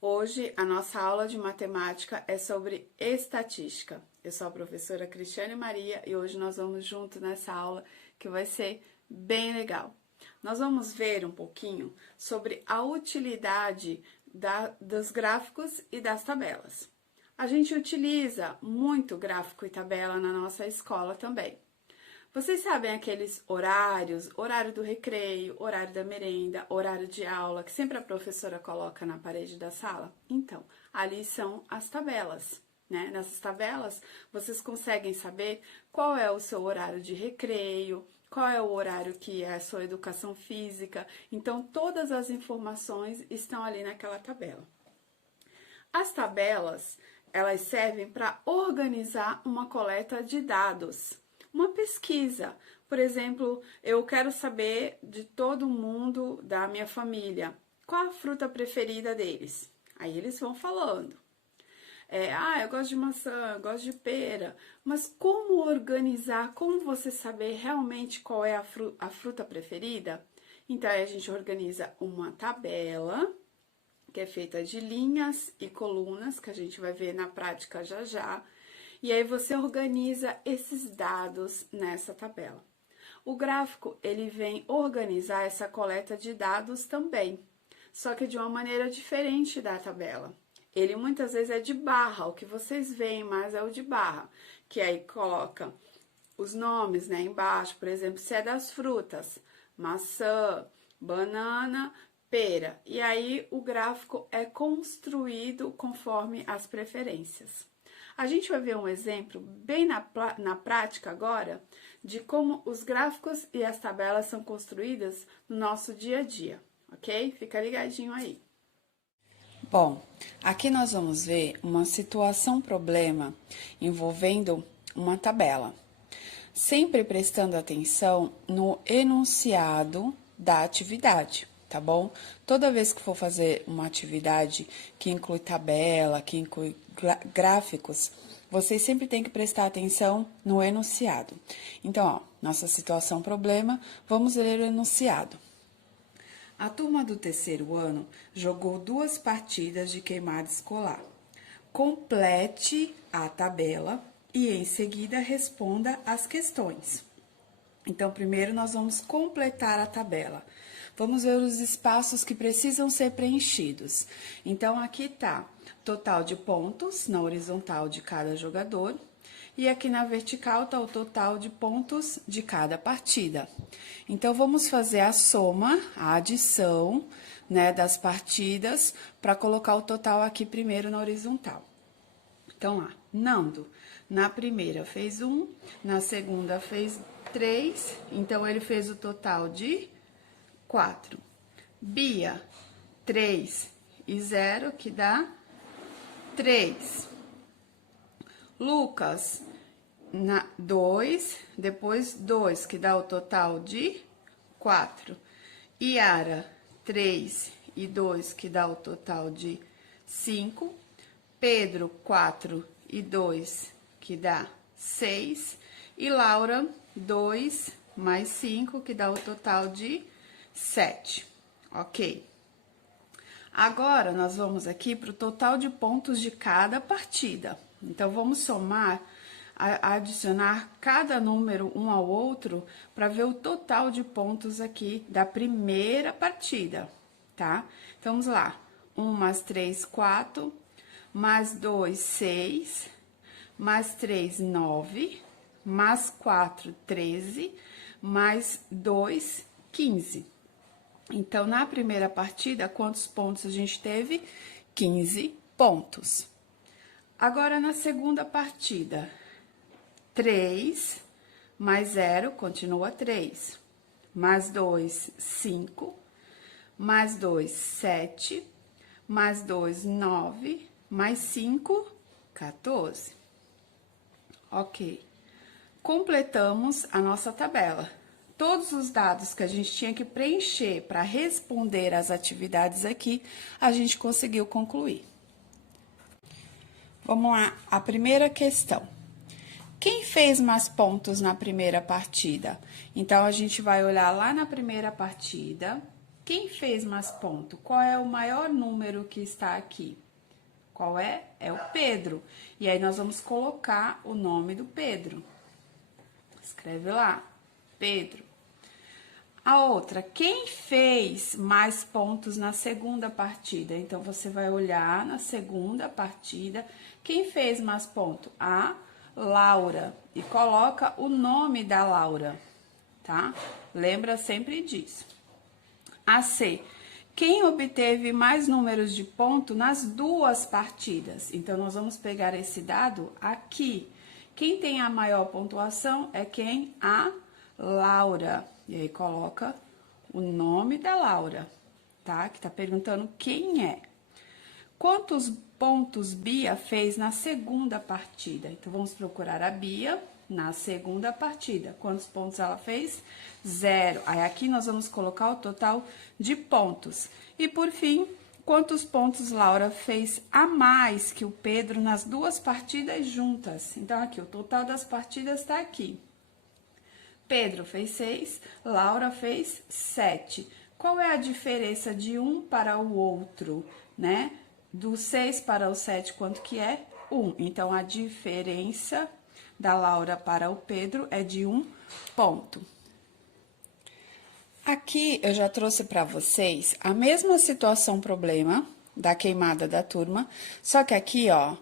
Hoje, a nossa aula de matemática é sobre estatística. Eu sou a professora Cristiane Maria e hoje nós vamos junto nessa aula que vai ser bem legal. Nós vamos ver um pouquinho sobre a utilidade dos gráficos e das tabelas. A gente utiliza muito gráfico e tabela na nossa escola também. Vocês sabem aqueles horários, horário do recreio, horário da merenda, horário de aula, que sempre a professora coloca na parede da sala? Então, ali são as tabelas, né? Nessas tabelas, vocês conseguem saber qual é o seu horário de recreio, qual é o horário que é a sua educação física. Então, todas as informações estão ali naquela tabela. As tabelas, elas servem para organizar uma coleta de dados. Uma pesquisa, por exemplo, eu quero saber de todo mundo da minha família, qual a fruta preferida deles? Aí eles vão falando. Eu gosto de maçã, eu gosto de pera, mas como organizar, como você saber realmente qual é a fruta preferida? Então, aí a gente organiza uma tabela, que é feita de linhas e colunas, que a gente vai ver na prática já já. E aí você organiza esses dados nessa tabela. O gráfico, ele vem organizar essa coleta de dados também, só que de uma maneira diferente da tabela. Ele muitas vezes é de barra, o que vocês veem mais é o de barra, que aí coloca os nomes, né, embaixo, por exemplo, se é das frutas, maçã, banana, pera. E aí o gráfico é construído conforme as preferências. A gente vai ver um exemplo bem na prática agora de como os gráficos e as tabelas são construídas no nosso dia a dia, ok? Fica ligadinho aí. Bom, aqui nós vamos ver uma situação-problema envolvendo uma tabela. Sempre prestando atenção no enunciado da atividade, tá bom? Toda vez que for fazer uma atividade que inclui tabela, que inclui gráficos, vocês sempre têm que prestar atenção no enunciado. Então, ó, nossa situação-problema, vamos ler o enunciado. A turma do terceiro ano jogou 2 partidas de queimada escolar. Complete a tabela e, em seguida, responda as questões. Então, primeiro nós vamos completar a tabela. Vamos ver os espaços que precisam ser preenchidos. Então, aqui tá total de pontos na horizontal de cada jogador. E aqui na vertical tá o total de pontos de cada partida. Então, vamos fazer a soma, a adição, né, das partidas para colocar o total aqui primeiro na horizontal. Então, lá, Nando, na primeira fez 1, na segunda fez 3, então ele fez o total de 4. Bia, 3 e 0, que dá 3. Lucas, 2, depois 2, que dá o total de 4. Yara, 3 e 2, que dá o total de 5. Pedro, 4 e 2, que dá 6. E Laura, 2 mais 5, que dá o total de 7. Ok. Agora, nós vamos aqui para o total de pontos de cada partida. Então, vamos somar, adicionar cada número um ao outro para ver o total de pontos aqui da primeira partida, tá? Então, vamos lá. 1 mais 3, 4, mais 2, 6, mais 3, 9, mais 4, 13, mais 2, 15. Então, na primeira partida, quantos pontos a gente teve? 15 pontos. Agora, na segunda partida, 3 mais 0 continua 3, mais 2, 5, mais 2, 7, mais 2, 9, mais 5, 14. Ok. Completamos a nossa tabela. Todos os dados que a gente tinha que preencher para responder às atividades aqui, a gente conseguiu concluir. Vamos lá, a primeira questão. Quem fez mais pontos na primeira partida? Então, a gente vai olhar lá na primeira partida Quem fez mais ponto? Qual é o maior número que está aqui? Qual é? É o Pedro. E aí, nós vamos colocar o nome do Pedro. Escreve lá, Pedro. A outra, quem fez mais pontos na segunda partida? Então, você vai olhar na segunda partida, quem fez mais ponto? A Laura. E coloca o nome da Laura, tá? Lembra sempre disso. A C, quem obteve mais números de ponto nas duas partidas? Então, nós vamos pegar esse dado aqui. Quem tem a maior pontuação é quem? A Laura. E aí, coloca o nome da Laura, tá? Que tá perguntando quem é. Quantos pontos Bia fez na segunda partida? Então, vamos procurar a Bia na segunda partida. Quantos pontos ela fez? 0. Aí, aqui nós vamos colocar o total de pontos. E, por fim, quantos pontos Laura fez a mais que o Pedro nas duas partidas juntas? Então, aqui, o total das partidas tá aqui. Pedro fez 6, Laura fez 7. Qual é a diferença de um para o outro, né? Do 6 para o 7, quanto que é? 1. Então, a diferença da Laura para o Pedro é de 1 ponto. Aqui, eu já trouxe para vocês a mesma situação problema da queimada da turma, só que aqui, ó,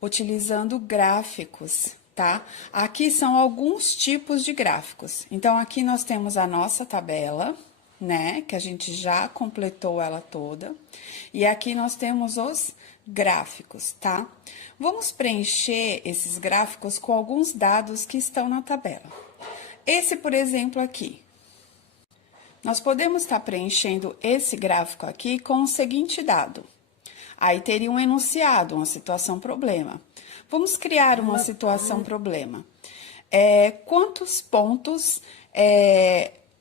utilizando gráficos, tá? Aqui são alguns tipos de gráficos. Então, aqui nós temos a nossa tabela, né? Que a gente já completou ela toda. E aqui nós temos os gráficos, tá? Vamos preencher esses gráficos com alguns dados que estão na tabela. Esse, por exemplo, aqui. Nós podemos estar preenchendo esse gráfico aqui com o seguinte dado. Aí teria um enunciado, uma situação problema. Vamos criar uma situação problema. Quantos pontos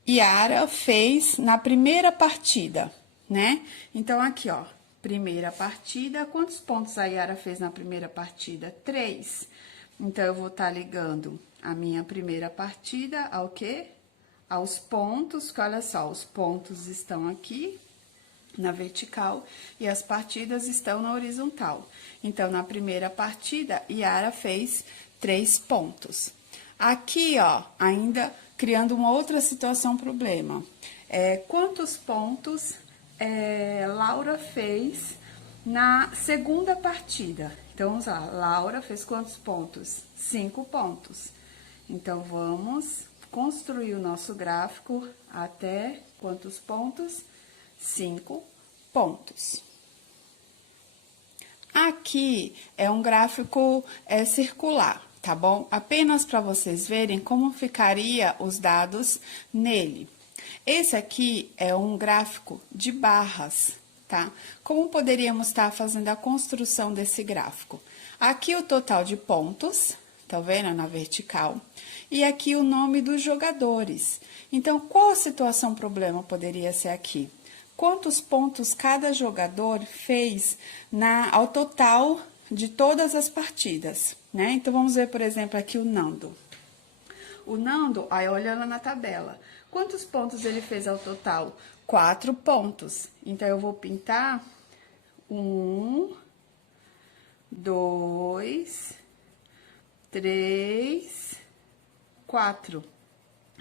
Yara fez na primeira partida, né? Então, aqui, ó, primeira partida, quantos pontos a Yara fez na primeira partida? 3. Então, eu vou estar ligando a minha primeira partida ao quê? Aos pontos, que olha só, os pontos estão aqui na vertical e as partidas estão na horizontal. Então, na primeira partida, Yara fez 3 pontos. Aqui, ó, ainda criando uma outra situação problema. Quantos pontos Laura fez na segunda partida? Então, vamos lá, Laura fez quantos pontos? 5 pontos. Então, vamos construir o nosso gráfico até quantos pontos? 5 pontos. Aqui é um gráfico circular, tá bom? Apenas para vocês verem como ficaria os dados nele. Esse aqui é um gráfico de barras, tá? Como poderíamos estar fazendo a construção desse gráfico? Aqui o total de pontos, tá vendo? Na vertical. E aqui o nome dos jogadores. Então, qual a situação problema poderia ser aqui? Quantos pontos cada jogador fez ao total de todas as partidas, né? Então, vamos ver, por exemplo, aqui o Nando. O Nando, aí olhando na tabela, quantos pontos ele fez ao total? 4 pontos. Então, eu vou pintar 1, 2, 3, 4.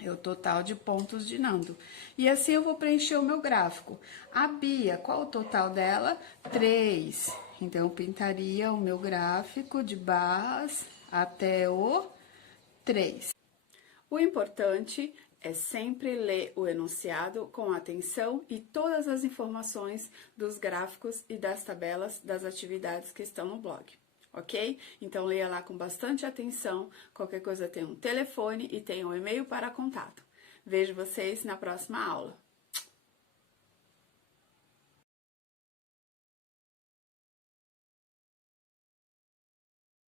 É o total de pontos de Nando. E assim eu vou preencher o meu gráfico. A Bia, qual o total dela? 3. Então, eu pintaria o meu gráfico de barras até o 3. O importante é sempre ler o enunciado com atenção e todas as informações dos gráficos e das tabelas das atividades que estão no blog. Ok? Então, leia lá com bastante atenção. Qualquer coisa tem um telefone e tem um e-mail para contato. Vejo vocês na próxima aula.